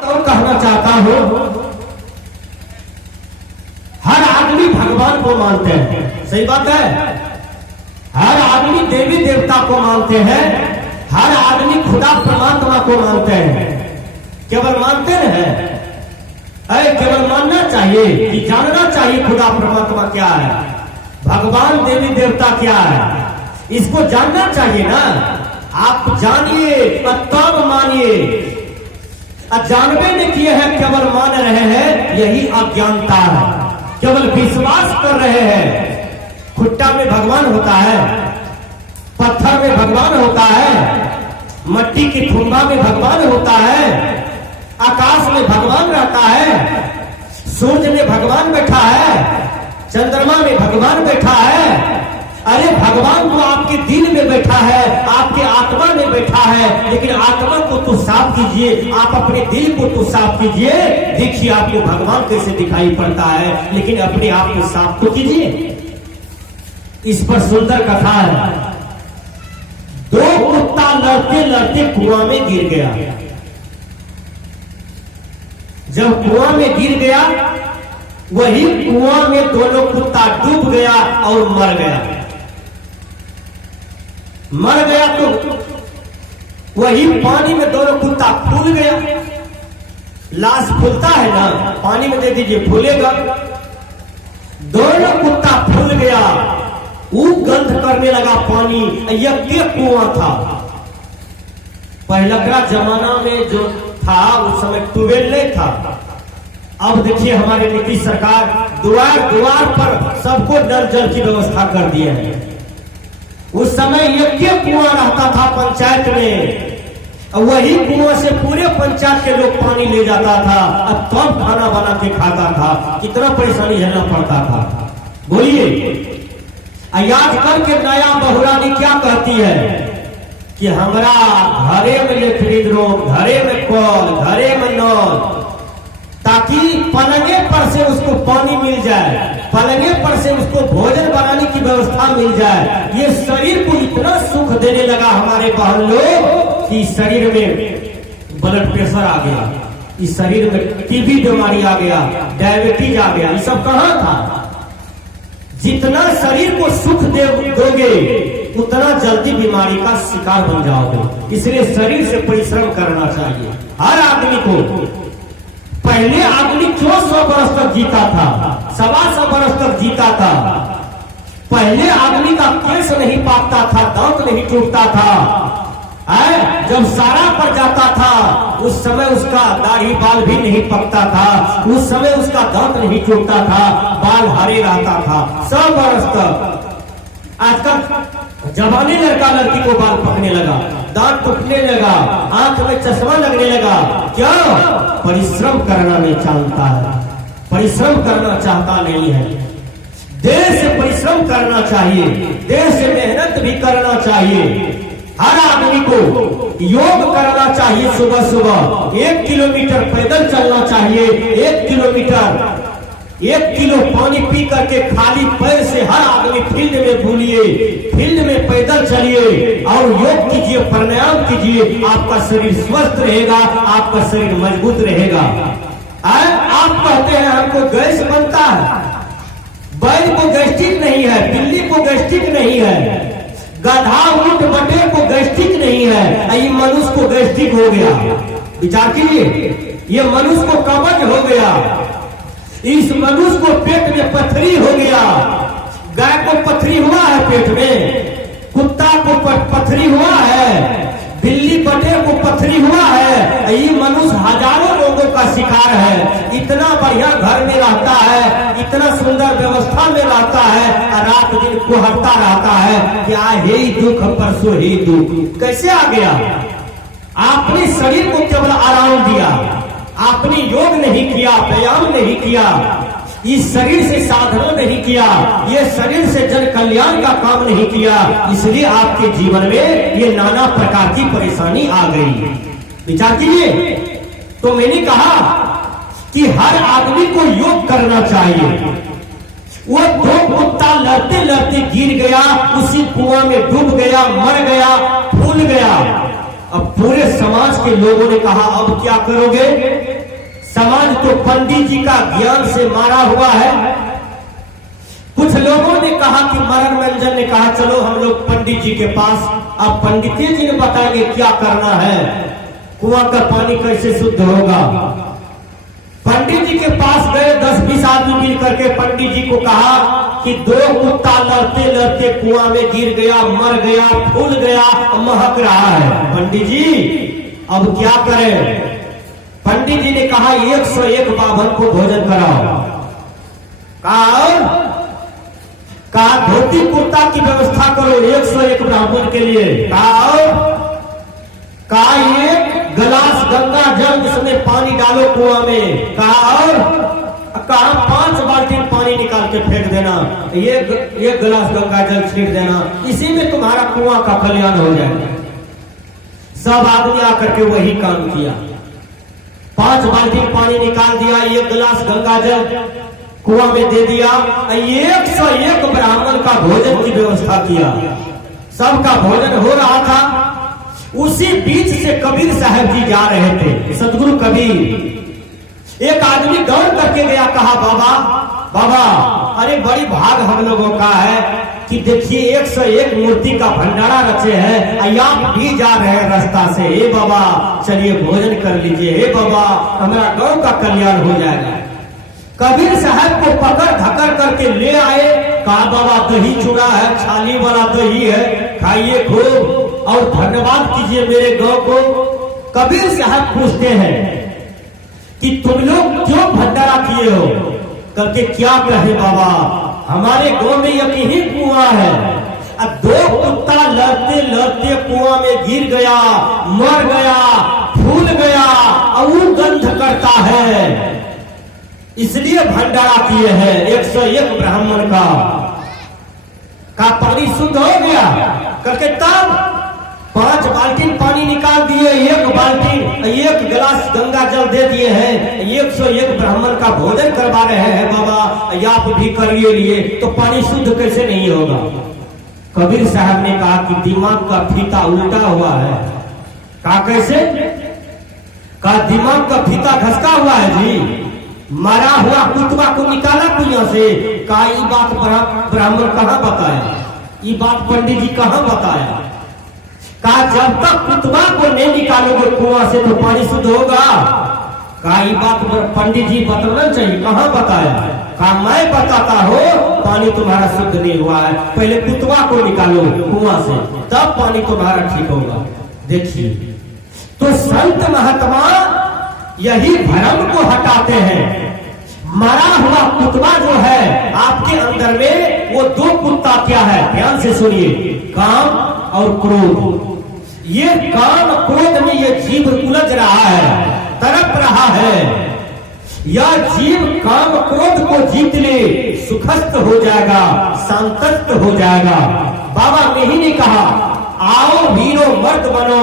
और कहना चाहता हूं, हर आदमी भगवान को मानते हैं, सही बात है। हर आदमी देवी देवता को मानते हैं, हर आदमी खुदा परमात्मा को मानते हैं। केवल मानते हैं, केवल मानना चाहिए कि जानना चाहिए खुदा परमात्मा क्या है, भगवान देवी देवता क्या है, इसको जानना चाहिए ना। आप जानिए तब मानिए। जानबे नहीं किए हैं, केवल मान रहे हैं, यही अज्ञानता है। केवल विश्वास कर रहे हैं। खुट्टा में भगवान होता है, पत्थर में भगवान होता है, मट्टी की खुंबा में भगवान होता है, आकाश में भगवान रहता है, सूर्य में भगवान बैठा है, चंद्रमा में भगवान बैठा है। अरे भगवान तो आपके दिल में बैठा है, आपके आत्मा में बैठा है। लेकिन आत्मा को तो साफ कीजिए, आप अपने दिल को तो साफ कीजिए। देखिए आपको भगवान कैसे दिखाई पड़ता है, लेकिन अपने आप को साफ तो कीजिए। इस पर सुंदर कथा है। दो कुत्ता लड़ते लड़ते कुआं में गिर गया। जब कुआं में गिर गया, वही कुआं में दोनों कुत्ता डूब गया और मर गया। मर गया तो वही पानी में दोनों कुत्ता फूल गया। लाश फूलता है ना, पानी में दे दीजिए फूलेगा। दोनों कुत्ता फूल गया, वो गंध करने लगा पानी। यज्ञ कुआं था। पहलका जमाना में जो था उस समय ट्यूबवेल नहीं था। अब देखिए हमारे नीतीश सरकार द्वार द्वार पर सबको नल जल की व्यवस्था कर दिए हैं। उस समय यज्ञ कुआं रहता था पंचायत में, वही कुआं से पूरे पंचायत के लोग पानी ले जाता था। अब तब खाना बना के खाता था। कितना परेशानी झेलना पड़ता था, बोलिए। आजकल के नया बहुरानी क्या कहती है कि हमारा घरे में लेट्रिन रूम, घरे में कल, घरे में नल, ताकि पलंगे पर से उसको पानी मिल जाए, पलंगे पर से उसको भोजन बनाने की व्यवस्था मिल जाए। ये शरीर को इतना सुख देने लगा हमारे बहन लोग कि शरीर में ब्लड प्रेशर आ गया, इस शरीर में टीबी बीमारी आ गया, डायबिटीज आ गया। ये सब कहाँ था? जितना शरीर को सुख दोगे उतना जल्दी बीमारी का शिकार बन जाओगे। इसलिए शरीर से परिश्रम करना चाहिए हर आदमी को। पहले आदमी क्यों 100 वर्ष तक जीता था, 125 वर्ष तक जीता था। पहले आदमी का केस नहीं पाकता था, दांत नहीं टूटता था। जब सारा पर जाता था उस समय उसका दाढ़ी बाल भी नहीं पकता था, उस समय उसका दांत नहीं टूटता था, बाल हरे रहता था 100 वर्ष तक। आजकल जवानी लड़का लड़की को बाल पकने लगा, दांत टूटने लगा, आंख में चश्मा लगने लगा। क्यों? परिश्रम करना नहीं जानता है, परिश्रम करना चाहता नहीं है। देर से परिश्रम करना चाहिए, देर से मेहनत भी करना चाहिए। हर आदमी को योग करना चाहिए। सुबह सुबह 1 किलोमीटर पैदल चलना चाहिए। 1 किलोमीटर 1 किलो पानी पी करके खाली पैर से हर आदमी फील्ड में घूमिए, फील्ड में पैदल चलिए और योग कीजिए, प्राणायाम कीजिए। आपका शरीर स्वस्थ रहेगा, आपका शरीर मजबूत रहेगा। आप कहते हैं हमको गैस बनता है, बैल को गैस्ट्रिक नहीं है, बिल्ली को गैस्ट्रिक नहीं है, गधा ऊंट बटेर को गैस्ट्रिक नहीं है, ये मनुष्य को गैस्ट्रिक हो गया। विचार कीजिए, ये मनुष्य को कब्ज हो गया, इस मनुष्य को पेट में पथरी हो गया। गाय को पथरी हुआ है पेट में, कुत्ता को पथरी हुआ है, बिल्ली बटेर को पथरी हुआ है। ये मनुष्य हजारों रोगों का शिकार है। इतना बढ़िया घर में रहता है, इतना सुंदर व्यवस्था में रहता है, रात दिन कुहरता रहता है कि आज ही दुख परसों ही दुख। कैसे आ गया? आपने शरीर को केवल आराम दिया, आपने योग नहीं किया, व्यायाम नहीं किया, इस शरीर से साधना नहीं किया, ये शरीर से जन कल्याण का काम नहीं किया। इसलिए आपके जीवन में ये नाना प्रकार की परेशानी आ गई। विचार कीजिए। तो मैंने कहा कि हर आदमी को योग करना चाहिए। वो दो कुत्ता लड़ते लड़ते गिर गया, उसी कुआं में डूब गया, मर गया, फूल गया। अब पूरे समाज के लोगों ने कहा अब क्या करोगे? समाज तो पंडित जी का ज्ञान से मारा हुआ है। कुछ लोगों ने कहा कि मनोरंजन ने कहा चलो हम लोग पंडित जी के पास, अब पंडित जी ने बताएंगे क्या करना है, कुआं का पानी कैसे शुद्ध होगा। पंडित जी के पास गए, 10-20 आदमी मिल करके पंडित जी को कहा कि 2 कुत्ता लड़ते लड़ते कुआं में गिर गया, मर गया, फूल गया, महक रहा है। पंडित जी अब क्या करें? पंडित जी ने कहा 101 बाभन को भोजन कराओ। कहा धोती कुर्ता की व्यवस्था करो 101 ब्राह्मण के लिए। कहा 1 गिलास गंगा जल उसमें पानी डालो कुआं में। कहा 5 बाल्टी पानी निकाल के फेंक देना, एक गिलास गंगा जल छीट देना, इसी में तुम्हारा कुआं का कल्याण हो जाएगा। सब आदमी आकर के वही काम किया। 5 बाल्टी पानी निकाल दिया, 1 गिलास गंगा जल कुआं में दे दिया, 101 ब्राह्मण का भोजन की व्यवस्था किया। सबका भोजन हो रहा था। उसी बीच से कबीर साहब जी जा रहे थे, सतगुरु कबीर। एक आदमी दौड़ करके गया, कहा बाबा अरे बड़ी भाग हम लोगों का है कि देखिए 101 मूर्ति का भंडारा रचे हैं, आप भी जा रहे हैं रास्ता से। हे बाबा चलिए भोजन कर लीजिए, हे बाबा हमारा गांव का कल्याण हो जाएगा। कबीर साहब को पकड़ धकर करके ले आए। कहा बाबा दही चूड़ा है, छाली वाला दही है, खाइए खूब और धन्यवाद कीजिए मेरे गांव को। कबीर साहब पूछते हैं कि तुम लोग क्यों भंडारा किए हो? करके क्या कहे बाबा, हमारे गांव में एक ही कुआं है, अब 2 कुत्ता लड़ते लड़ते कुआं में गिर गया, मर गया, फूल गया और वो गंध करता है, इसलिए भंडारा किए हैं 101 ब्राह्मण का पानी शुद्ध हो गया। करके तब 5 बाल्टी पानी निकाल दिए, 1 बाल्टी 1 गिलास गंगा जल दे दिए हैं, 101 ब्राह्मण का भोजन करवा रहे हैं। बाबा आप भी करिए लिए तो पानी शुद्ध कैसे नहीं होगा? कबीर साहब ने कहा कि दिमाग का फीता उल्टा हुआ है। कहा कैसे? कहा दिमाग का फीता घसका हुआ है जी, मरा हुआ कुतवा को निकाला कुआं से। कहा ये बात ब्राह्मण कहाँ बताया, ये बात पंडित जी कहाँ बताया? कहा जब तक कुतवा को नहीं निकालोगे कुआं से तो पानी शुद्ध होगा। कहा ये बात पंडित जी बताना चाहिए, कहाँ बताया? कहा मैं बताता हूँ, पानी तुम्हारा शुद्ध नहीं हुआ है, पहले कुतवा को निकालो कुआं से तब पानी तुम्हारा ठीक होगा। देखिए तो संत महात्मा यही भ्रम को हटाते हैं। मरा हुआ कुतवा जो है आपके अंदर में, वो 2 कुत्ता क्या है? ध्यान से सुनिए, काम और क्रोध। ये काम क्रोध में ये जीव उलझ रहा है, तड़प रहा है। यह जीव काम क्रोध को जीत ले, सुखस्थ हो जाएगा, शांतस्थ हो जाएगा। बाबा मेही ने कहा आओ वीरो मर्द बनो,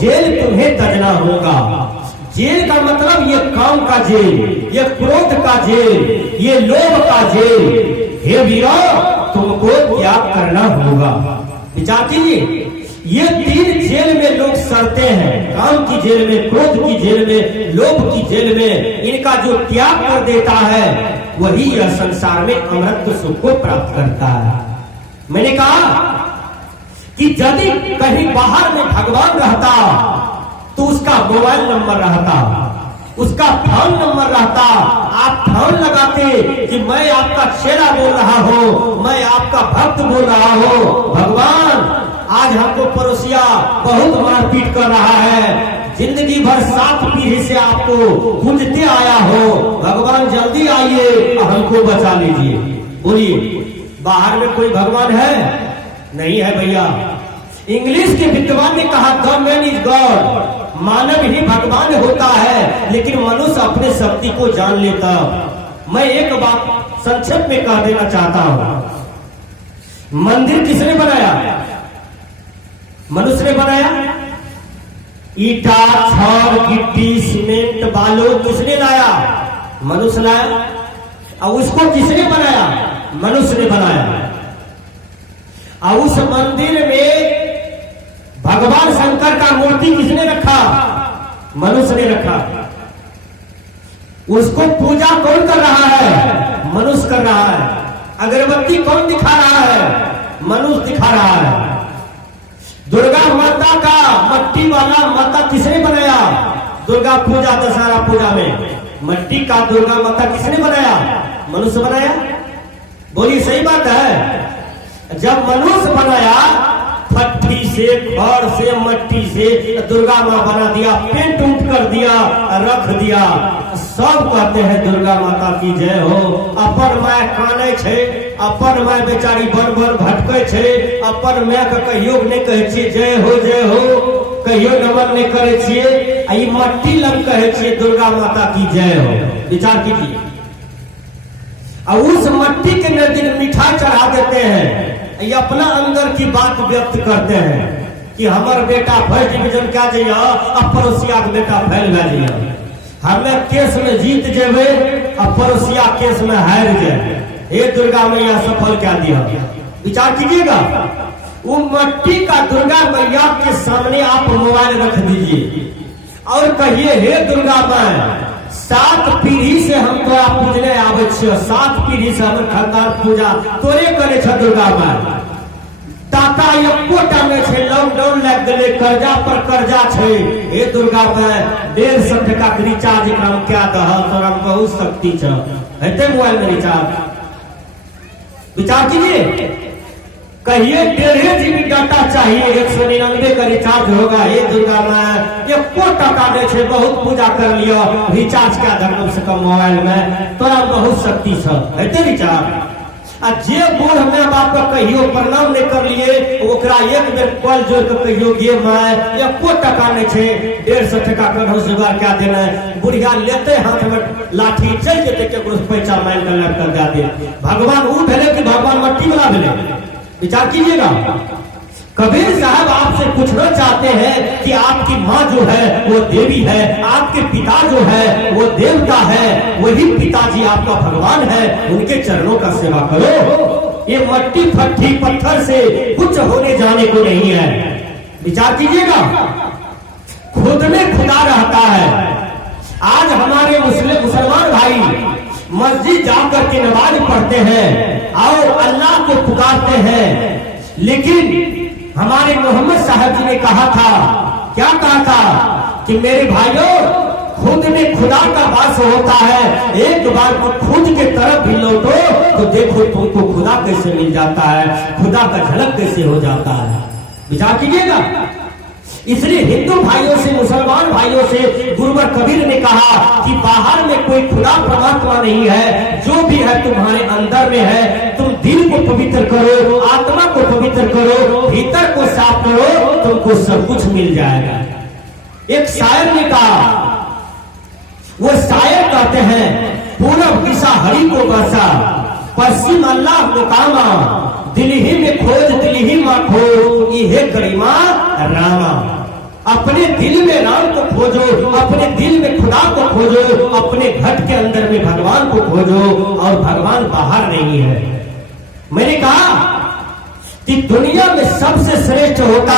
जेल तुम्हें तजना होगा। जेल का मतलब ये काम का जेल, ये क्रोध का जेल, ये लोभ का जेल। हे वीरो तुमको त्याग करना होगा। विचार कीजिए, ये 3 जेल में लोग सड़ते हैं, काम की जेल में, क्रोध की जेल में, लोभ की जेल में। इनका जो त्याग कर देता है वही यह संसार में अमृत सुख को प्राप्त करता है। मैंने कहा कि यदि कहीं बाहर में भगवान रहता तो उसका मोबाइल नंबर रहता, उसका फोन नंबर रहता, आप फोन लगाते कि मैं आपका चेला बोल रहा हूँ, मैं आपका भक्त बोल रहा हूँ, भगवान आज हमको पड़ोसिया बहुत मारपीट कर रहा है, जिंदगी भर 7 पीढ़ी से आपको पूजते आया हो, भगवान जल्दी आइए हमको बचा लीजिए। बोलिए बाहर में कोई भगवान है? नहीं है भैया। इंग्लिश के विद्वान ने कहा द मैन इज गॉड, मानव ही भगवान होता है, लेकिन मनुष्य अपने शक्ति को जान लेता। मैं एक बात संक्षेप में कह देना चाहता हूं। मंदिर किसने बनाया? मनुष्य ने बनाया। ईटा, छड़, गिट्टी, सीमेंट, बालू किसने लाया? मनुष्य लाया। और उसको किसने बनाया? मनुष्य ने बनाया। और उस मंदिर में भगवान शंकर का मूर्ति किसने रखा? मनुष्य ने रखा। उसको पूजा कौन कर रहा है? मनुष्य कर रहा है। अगरबत्ती कौन दिखा रहा है? मनुष्य दिखा रहा है। दुर्गा माता का मट्टी वाला माता किसने बनाया? दुर्गा पूजा, दशहरा पूजा में मट्टी का दुर्गा माता किसने बनाया? मनुष्य बनाया। बोलिए सही बात है। जब मनुष्य बनाया, फट्टी से, खड़ से, मट्टी से दुर्गा माँ बना दिया, पेंट उंट कर दिया, रख दिया। सब कहते हैं दुर्गा माता की जय हो। अपन माय काने छे, अपन माय बेचारी बर बर भटके छे, अपन माय के कहियो नहीं कहे छिए जय हो, कहियो नमन नहीं करे छिए। ई मट्टी लग कहे छिए दुर्गा माता की जय हो। विचार कीजिए। और उस मट्टी के नजदीक मिठाई चढ़ा देते हैं। ये अपना अंदर की बात व्यक्त करते हैं कि हमार बेटा फर्स्ट डिवीजन क्या चाहिए, अब पड़ोसिया के बेटा फैल गया। हमें केस में जीत जेबे, अब पड़ोसिया केस में हार जाए। हे दुर्गा मैया सफल क्या दिया। विचार कीजिएगा। वो मट्टी का दुर्गा मैया के सामने आप मोबाइल रख दीजिए और कहिए, हे दुर्गा माँ, 7 पीढ़ी से हम तोरा पूजने आवे छियो, 7 पीढ़ी से हमर खानदान पूजा तोरे करे छ दुर्गा माँ। टाका एको टामे छे, लॉकडाउन लग गए, कर्जा पर कर्जा छे। हे दुर्गा माँ, 150 टका के रिचार्ज एकरा क्या दह, तोरा बहुत शक्ति छ, हेते मोबाइल में रिचार्ज। विचार कीजिए। कहिए 1.5 GB डाटा चाहिए, 199 का रिचार्ज होगा। हे दुर्गा माँ, एको टका दे छे, बहुत पूजा कर लियो, रिचार्ज क्या दर कम से कम मोबाइल में, तोरा बहुत शक्ति छ, हेते रिचार्ज। आ जे बूढ़ माँ बाप का कहियो प्रणाम नहीं कर लिए, ओकरा एक बेर कॉल जोड़ के कहियो, गे माँ, एको टका नहीं छे, 150 टका करो जुगाड़ क्या देना है। बुढ़िया लेते हाथ में लाठी, चल जेते केकरो पैसा मांग कर लट कर दे दे। भगवान ऊ भेले कि भगवान मट्टी वाला भेले। विचार कीजिएगा। कबीर साहब आपसे पूछना चाहते हैं कि आपकी माँ जो है वो देवी है, आपके पिता जो है वो देवता है, वही पिताजी आपका भगवान है, उनके चरणों का सेवा करो। ये मट्टी फट्टी पत्थर से कुछ होने जाने को नहीं है। विचार कीजिएगा। खुद में खुदा रहता है। आज हमारे मुसलमान भाई मस्जिद जाकर के नमाज पढ़ते हैं और अल्लाह को पुकारते हैं, लेकिन हमारे मोहम्मद साहब जी ने कहा था, क्या कहा था कि मेरे भाइयों, खुद में खुदा का वास होता है। एक बार को खुद के तरफ भी लौटो तो देखो तुमको खुदा कैसे मिल जाता है, खुदा का झलक कैसे हो जाता है। विचार कीजिएगा। इसलिए हिंदू भाइयों से, मुसलमान भाइयों से गुरुवर कबीर ने कहा कि बाहर में कोई खुदा परमात्मा नहीं है, जो भी है तुम्हारे अंदर में है। तुम दिल को पवित्र करो, आत्मा को पवित्र करो, भीतर को साफ करो, तुमको सब कुछ मिल जाएगा। एक शायर ने कहा, वो शायर कहते हैं, पूरब दिशा हरि को बसा, पश्चिम अल्लाह मुकामा, दिल ही में खोज दिल ही माँ खो, ये गरिमा रामा। अपने दिल में राम को खोजो, अपने दिल में खुदा को खोजो, अपने घट के अंदर में भगवान को खोजो, और भगवान बाहर नहीं है। मैंने कहा कि दुनिया में सबसे श्रेष्ठ होता